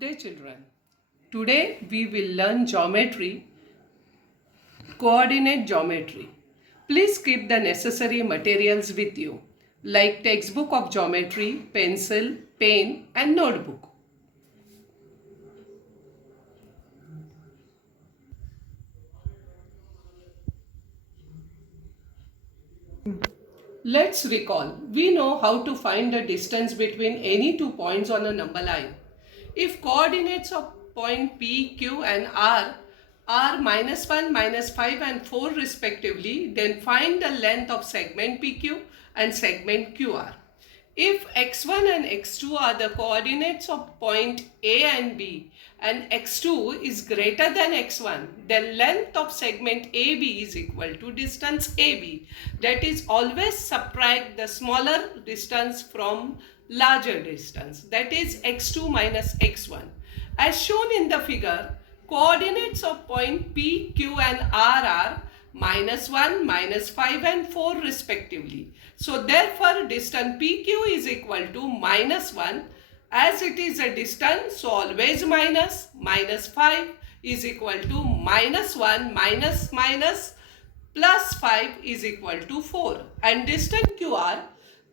Good day, children. Today we will learn geometry, coordinate geometry. Please keep the necessary materials with you, like textbook of geometry, pencil, pen, and notebook. Let's recall. We know how to find the distance between any two points on a number line. If coordinates of point P, Q and R are -1, -5 and 4 respectively, then find the length of segment PQ and segment QR. If x1 and x2 are the coordinates of point A and B and x2 is greater than x1, then length of segment AB is equal to distance AB. That is, always subtract the smaller distance from larger distance. That is x2 minus x1. As shown in the figure, coordinates of point P, Q and R are -1, -5 and 4 respectively. So therefore distance PQ is equal to -1. As it is a distance, so always minus. -5 is equal to -1 minus plus 5 is equal to 4. And distance QR,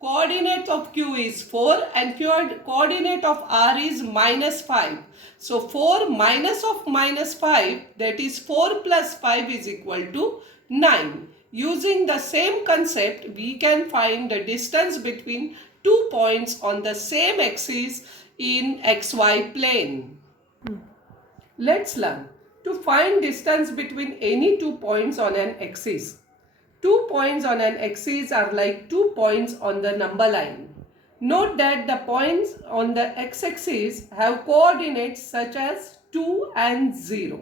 coordinate of Q is 4 and coordinate of R is -5. So 4 minus of -5, that is 4 plus 5 is equal to 9. Using the same concept, we can find the distance between two points on the same axis in XY plane. Let's learn to find distance between any two points on an axis. 2 points on an axis are like 2 points on the number line. Note that the points on the x-axis have coordinates such as 2 and 0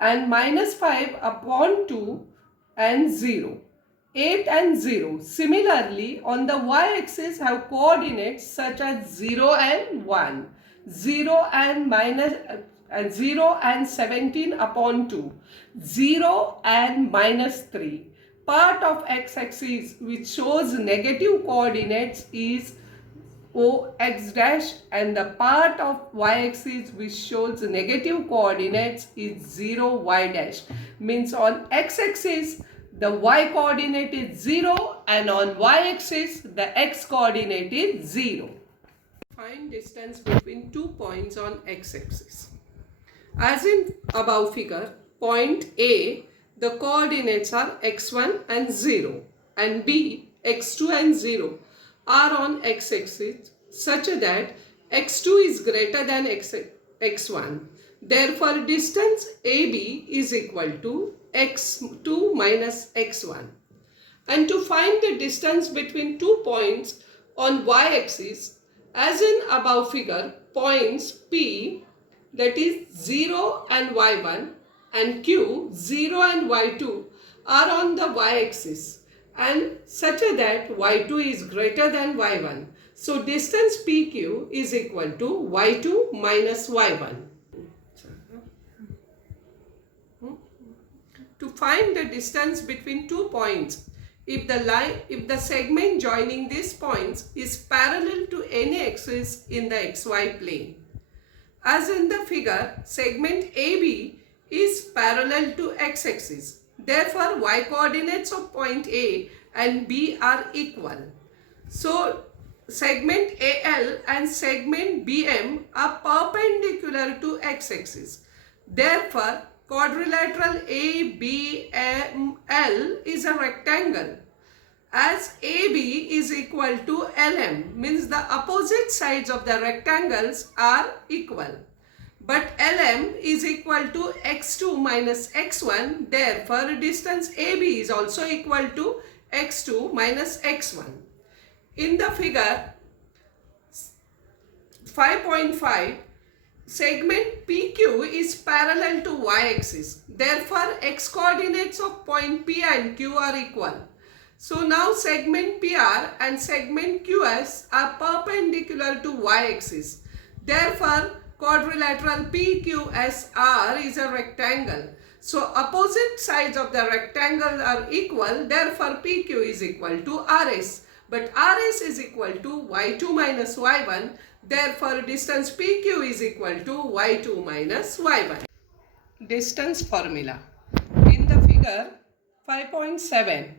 and -5 upon 2 and 0, 8 and 0. Similarly, on the y-axis have coordinates such as 0 and 1, 0 and 0 and 17 upon 2, 0 and -3. Part of x-axis which shows negative coordinates is OX dash and the part of y-axis which shows negative coordinates is 0 y dash. Means on x-axis the y coordinate is 0 and on y-axis the x coordinate is 0. Find distance between two points on x-axis. As in above figure, point A, the coordinates are x1 and 0 and B, x2 and 0 are on x-axis such that x2 is greater than x1. Therefore, distance AB is equal to x2 minus x1. And to find the distance between two points on y-axis, as in above figure, points P, that is 0 and y1, and Q, 0 and y2 are on the y-axis and such that y2 is greater than y1. So distance PQ is equal to y2 minus y1. To find the distance between two points, if the segment joining these points is parallel to any axis in the xy plane. As in the figure, segment AB is parallel to x-axis. Therefore, y coordinates of point A and B are equal. So, segment AL and segment BM are perpendicular to x-axis. Therefore, quadrilateral ABML is a rectangle. As AB is equal to LM, means the opposite sides of the rectangles are equal. But LM is equal to x2 minus x1, therefore distance AB is also equal to x2 minus x1. In the figure 5.5, segment PQ is parallel to y-axis. Therefore, x coordinates of point P and Q are equal. So now segment PR and segment QS are perpendicular to y-axis. Therefore, quadrilateral PQSR is a rectangle. So opposite sides of the rectangle are equal. Therefore, PQ is equal to RS. But RS is equal to y2 minus y1. Therefore, distance PQ is equal to y2 minus y1. Distance formula. In the figure 5.7,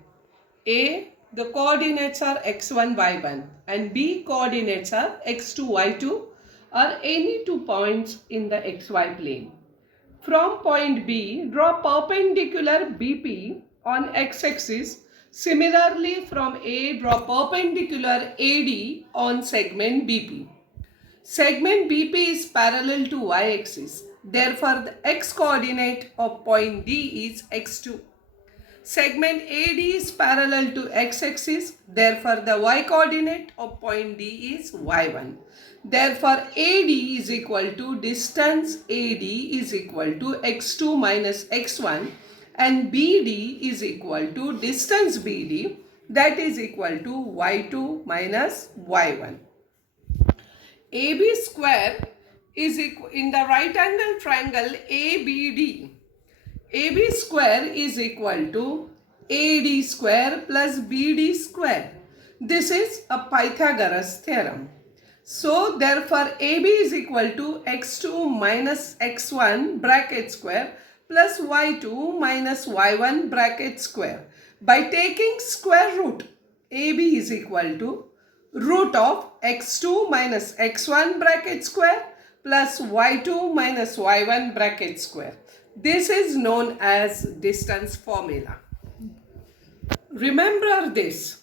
A, the coordinates are x1, y1 and B coordinates are x2, y2 are any 2 points in the xy plane. From point B, draw perpendicular BP on x-axis. Similarly, from A, draw perpendicular AD on segment BP. Segment BP is parallel to y-axis. Therefore, the x-coordinate of point D is x2. Segment AD is parallel to x-axis. Therefore, the y-coordinate of point D is y1. Therefore, AD is equal to distance AD is equal to x2 minus x1 and BD is equal to distance BD, that is equal to y2 minus y1. AB square is equal in the right angle triangle ABD. AB square is equal to AD square plus BD square. This is a Pythagoras theorem. So therefore AB is equal to x2 minus x1 bracket square plus y2 minus y1 bracket square. By taking square root, AB is equal to root of x2 minus x1 bracket square plus y2 minus y1 bracket square. This is known as distance formula. Remember this.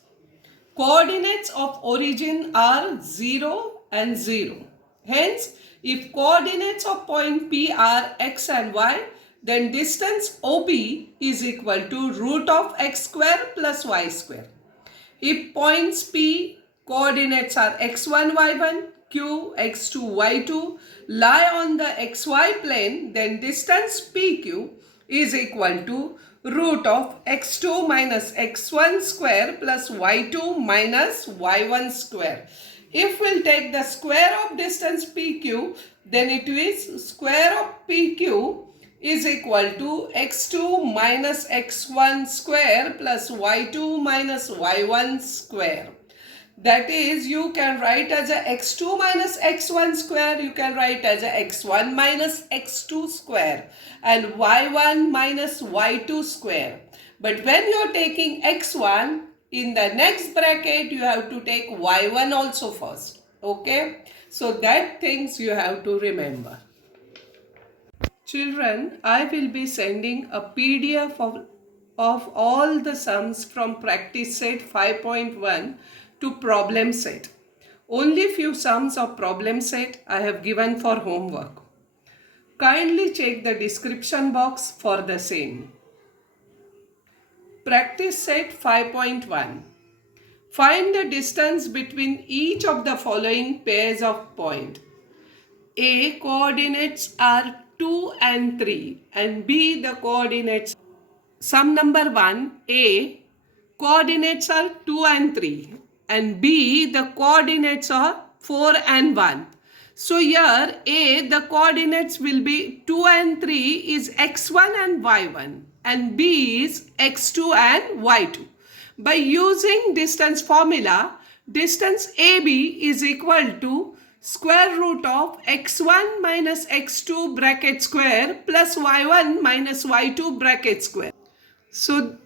Coordinates of origin are 0 and 0. Hence, if coordinates of point P are x and y, then distance OP is equal to root of x square plus y square. If points P coordinates are x1, y1, q, x2, y2 lie on the xy plane, then distance PQ is equal to root of x2 minus x1 square plus y2 minus y1 square. If we'll take the square of distance PQ, then it is square of PQ is equal to x2 minus x1 square plus y2 minus y1 square. That is, you can write as a x2 minus x1 square, you can write as a x1 minus x2 square and y1 minus y2 square. But when you are taking x1, in the next bracket you have to take y1 also first. Okay? So that things you have to remember. Children, I will be sending a PDF of all the sums from practice set 5.1 to problem set. Only few sums of problem set I have given for homework. Kindly check the description box for the same. Practice set 5.1. Find the distance between each of the following pairs of points. A coordinates are 2 and 3 and B the coordinates. Sum number 1, A coordinates are 2 and 3 and B the coordinates are 4 and 1. So here A the coordinates will be 2 and 3 is x1 and y1 and B is x2 and y2. By using distance formula, distance AB is equal to square root of x1 minus x2 bracket square plus y1 minus y2 bracket square. So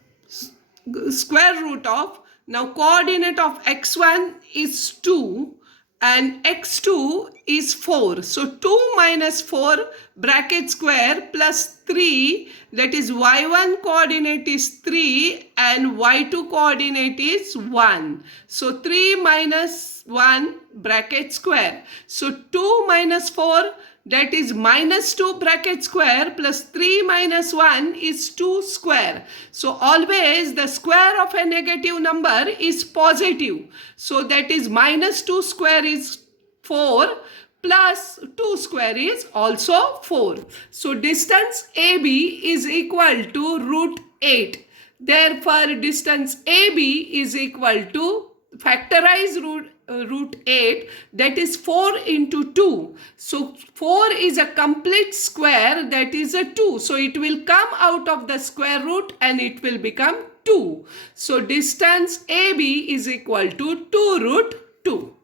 square root of, now coordinate of x1 is 2 and x2 is 4. So 2 minus 4 bracket square plus 3, that is y1 coordinate is 3 and y2 coordinate is 1. So 3 minus 1 bracket square. So 2 minus 4, that is minus 2 bracket square plus 3 minus 1 is 2 square. So always the square of a negative number is positive. So that is minus 2 square is 4 plus 2 square is also 4. So distance AB is equal to root 8. Therefore distance AB is equal to factorize root 8, that is 4 into 2. So 4 is a complete square, that is a 2. So it will come out of the square root and it will become 2. So distance AB is equal to 2 root 2.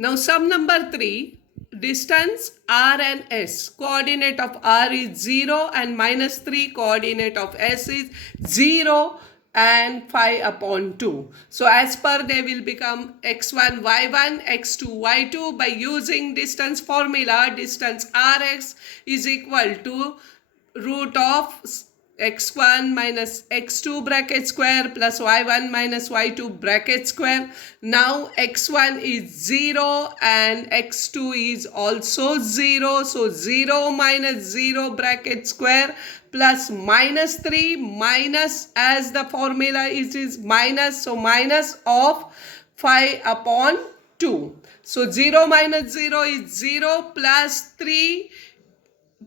Now sum number 3, distance r and s. Coordinate of r is 0 and minus 3. Coordinate of s is 0 and 5 upon 2. So as per they will become x1 y1, x2 y2. By using distance formula, distance rx is equal to root of x1 minus x2 bracket square plus y1 minus y2 bracket square. Now x1 is 0 and x2 is also 0. So 0 minus 0 bracket square plus minus 3 minus, as the formula is minus, so minus of 5 upon 2. So 0 minus 0 is 0 plus 3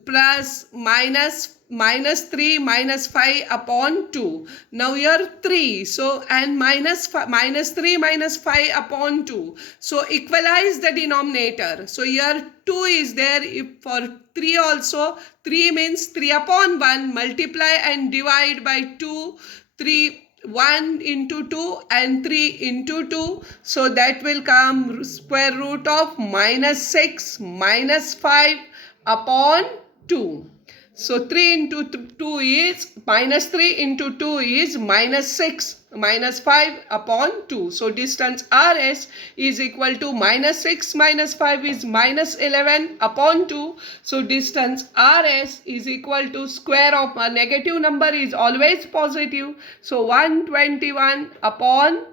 plus minus 3 minus 5 upon 2. Now here 3, so and minus 3 minus 5 upon 2. So equalize the denominator. So here 2 is there. If for 3 also, 3 means 3 upon 1, multiply and divide by 2. 3 1 into 2 and 3 into 2. So that will come square root of minus 6 minus 5 upon 2. So 3 into 2 is minus 3 into 2 is minus 6 minus 5 upon 2. So distance RS is equal to minus 6 minus 5 is minus 11 upon 2. So distance RS is equal to square of a negative number is always positive. So 121 upon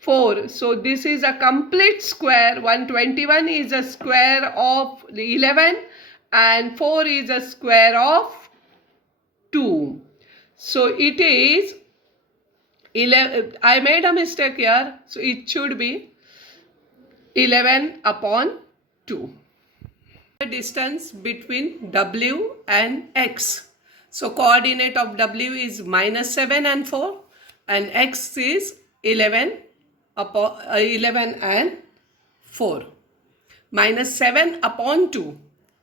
4. So this is a complete square. 121 is a square of 11 and 4 is a square of 2. So it is 11. I made a mistake here. So it should be 11 upon 2. The distance between W and X. So coordinate of W is minus 7 and 4 and X is 11 and 4. Minus 7 upon 2.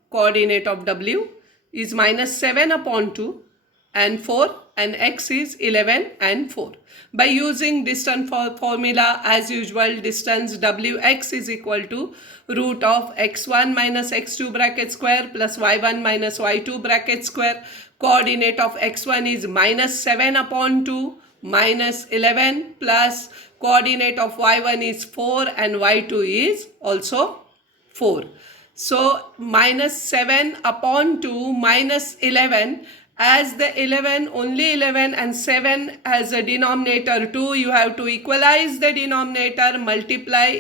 Coordinate of W is minus 7 upon 2 and 4 and X is 11 and 4. By using distance formula, as usual, distance Wx is equal to root of x1 minus x2 bracket square plus y1 minus y2 bracket square. Coordinate of x1 is minus 7 upon 2 minus 11 plus coordinate of y1 is 4 and y2 is also 4. So minus 7 upon 2 minus 11, as the 11 only 11 and 7 has a denominator 2, you have to equalize the denominator, multiply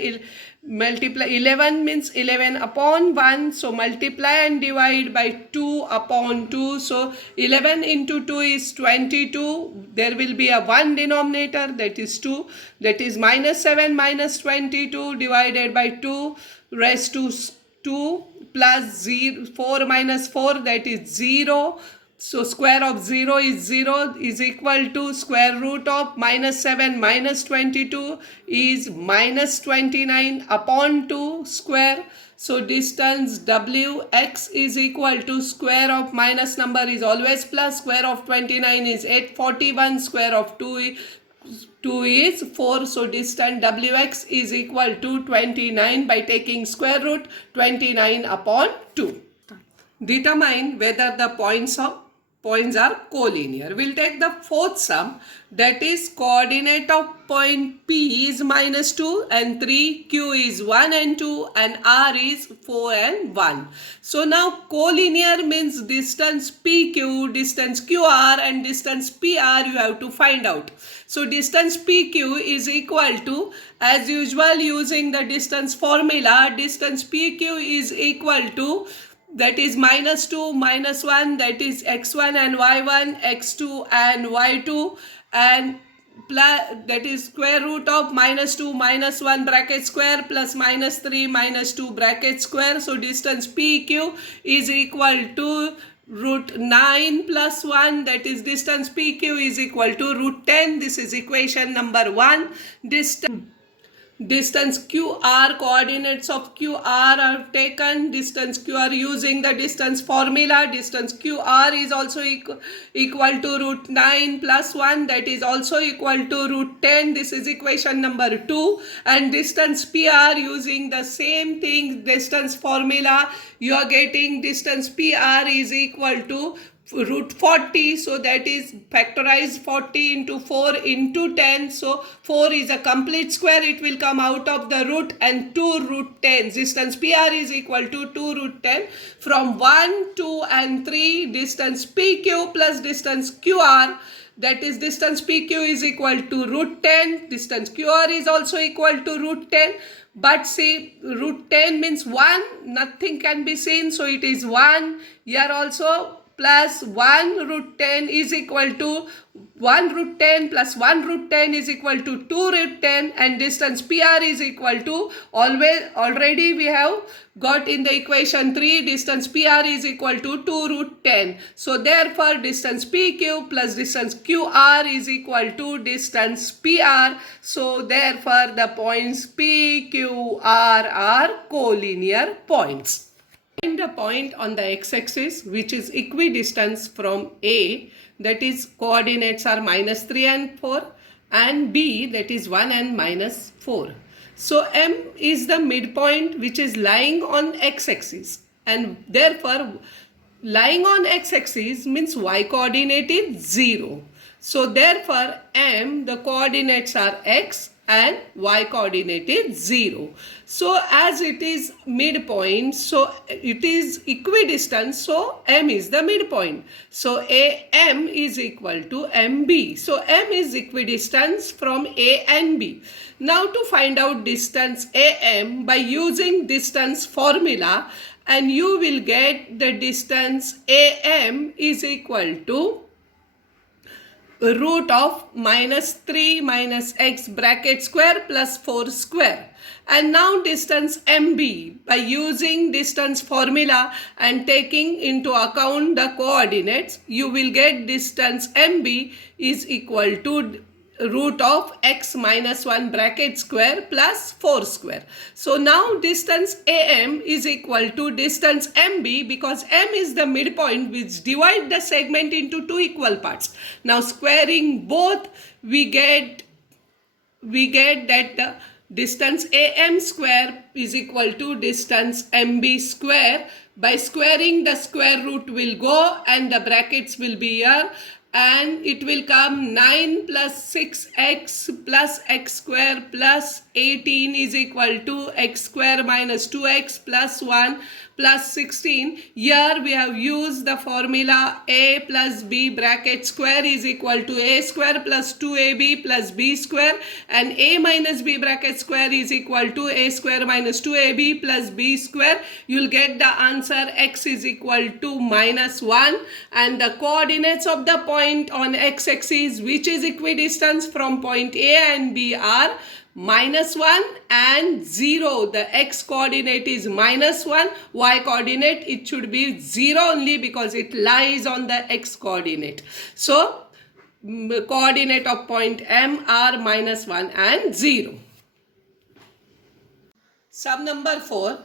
11 means 11 upon 1, so multiply and divide by 2 upon 2. So 11 into 2 is 22. There will be a 1 denominator, that is 2. That is minus 7 minus 22 divided by 2 raised to 2 plus 0, 4 minus 4, that is 0. So square of 0 is equal to square root of minus 7 minus 22 is minus 29 upon 2 square. So distance Wx is equal to square of minus number is always plus, square of 29 is 841, square of 2 is 4. So distance Wx is equal to 29 by taking square root 29 upon 2. Determine whether the points are collinear. We'll take the fourth sum, that is coordinate of point P is minus 2 and 3, Q is 1 and 2 and R is 4 and 1. So now collinear means distance PQ, distance QR and distance PR you have to find out. So distance PQ is equal to, as usual using the distance formula, distance PQ is equal to, that is minus 2 minus 1, that is x1 and y1, x2 and y2, and that is square root of minus 2 minus 1 bracket square plus minus 3 minus 2 bracket square. So distance PQ is equal to root 9 plus 1, that is distance PQ is equal to root 10. This is equation number 1. distance QR, coordinates of QR are taken, distance QR using the distance formula, distance QR is also equal to root 9 plus 1, that is also equal to root 10, this is equation number 2, and distance PR using the same thing, distance formula, you are getting distance PR is equal to root 40, so that is factorize 40 into 4 into 10, so 4 is a complete square, it will come out of the root, and 2 root 10, distance PR is equal to 2 root 10. From 1, 2 and 3, distance PQ plus distance QR, that is distance PQ is equal to root 10, distance QR is also equal to root 10, but see root 10 means 1, nothing can be seen, so it is 1, here also plus 1 root 10 is equal to 1 root 10 plus 1 root 10 is equal to 2 root 10, and distance PR is equal to, already we have got in the equation 3, distance PR is equal to 2 root 10. So therefore distance PQ plus distance QR is equal to distance PR. So therefore the points PQR are collinear points. Find a point on the x-axis which is equidistant from A, that is coordinates are minus 3 and 4, and B, that is 1 and minus 4. So M is the midpoint which is lying on x-axis, and therefore lying on x-axis means y coordinate is 0. So therefore M, the coordinates are x and y coordinate is 0. So as it is midpoint, so it is equidistant, so M is the midpoint. So AM is equal to MB. So M is equidistant from A and B. Now to find out distance AM by using distance formula, and you will get the distance AM is equal to root of minus 3 minus x bracket square plus 4 square. And now distance MB, by using distance formula and taking into account the coordinates, you will get distance MB is equal to root of x minus 1 bracket square plus 4 square. So now distance AM is equal to distance MB, because M is the midpoint which divide the segment into 2 equal parts. Now squaring both, we get that the distance AM square is equal to distance MB square. By squaring, the square root will go and the brackets will be here, and it will come 9 plus 6x plus x square plus 18 is equal to x square minus 2x plus 1 plus 16. Here we have used the formula a plus b bracket square is equal to a square plus 2ab plus b square, and a minus b bracket square is equal to a square minus 2ab plus b square. You will get the answer x is equal to minus 1, and the coordinates of the point on x-axis which is equidistant from point A and B are minus 1 and 0. The x coordinate is minus 1, y coordinate it should be 0 only because it lies on the x coordinate. So coordinate of point M are minus 1 and 0. Sum number 4.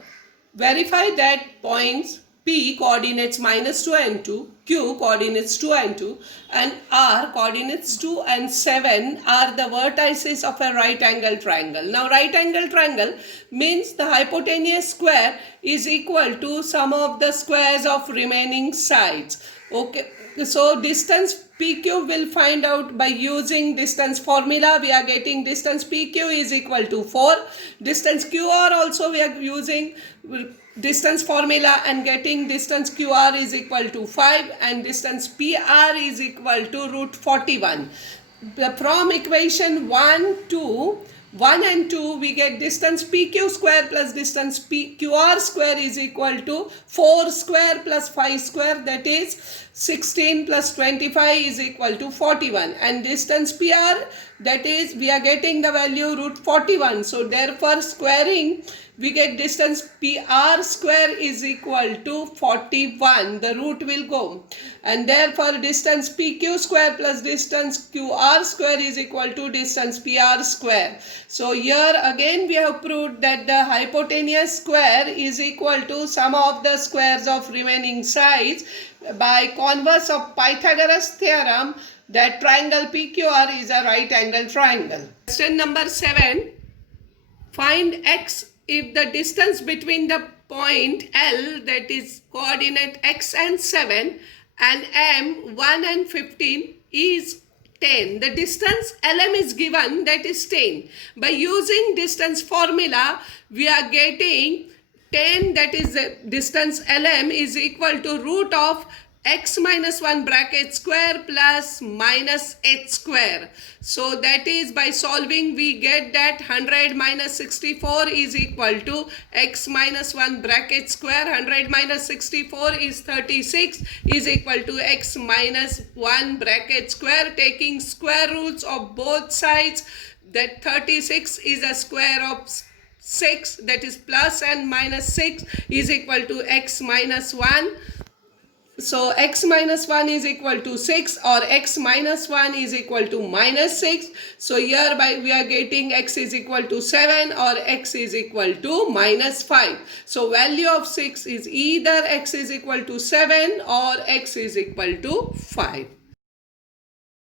Verify that points P coordinates minus 2 and 2, Q coordinates 2 and 2, and R coordinates 2 and 7 are the vertices of a right angle triangle. Now right angle triangle means the hypotenuse square is equal to sum of the squares of remaining sides. Okay, so distance PQ will find out by using distance formula. We are getting distance PQ is equal to 4. Distance QR also we are using distance formula and getting distance QR is equal to 5, and distance PR is equal to root 41. From equation 1 and 2 we get distance PQ square plus distance QR square is equal to 4 square plus 5 square, that is 16 plus 25 is equal to 41, and distance PR, that is we are getting the value root 41. So therefore squaring we get distance PR square is equal to 41. The root will go. And therefore distance PQ square plus distance QR square is equal to distance PR square. So here again we have proved that the hypotenuse square is equal to sum of the squares of remaining sides by converse of Pythagoras theorem that triangle PQR is a right angle triangle. Question number 7. Find x if the distance between the point L, that is coordinate x and 7, and M 1 and 15 is 10. The distance LM is given, that is 10. By using distance formula, we are getting 10, that is the distance LM is equal to root of x minus 1 bracket square plus minus h square. So that is, by solving we get that 100 minus 64 is equal to x minus 1 bracket square. 100 minus 64 is 36 is equal to x minus 1 bracket square. Taking square roots of both sides, that 36 is a square of 6, that is plus and minus 6 is equal to x minus 1. So x minus 1 is equal to 6, or x minus 1 is equal to minus 6. So hereby we are getting x is equal to 7 or x is equal to minus 5. So value of 6 is either x is equal to 7 or x is equal to 5.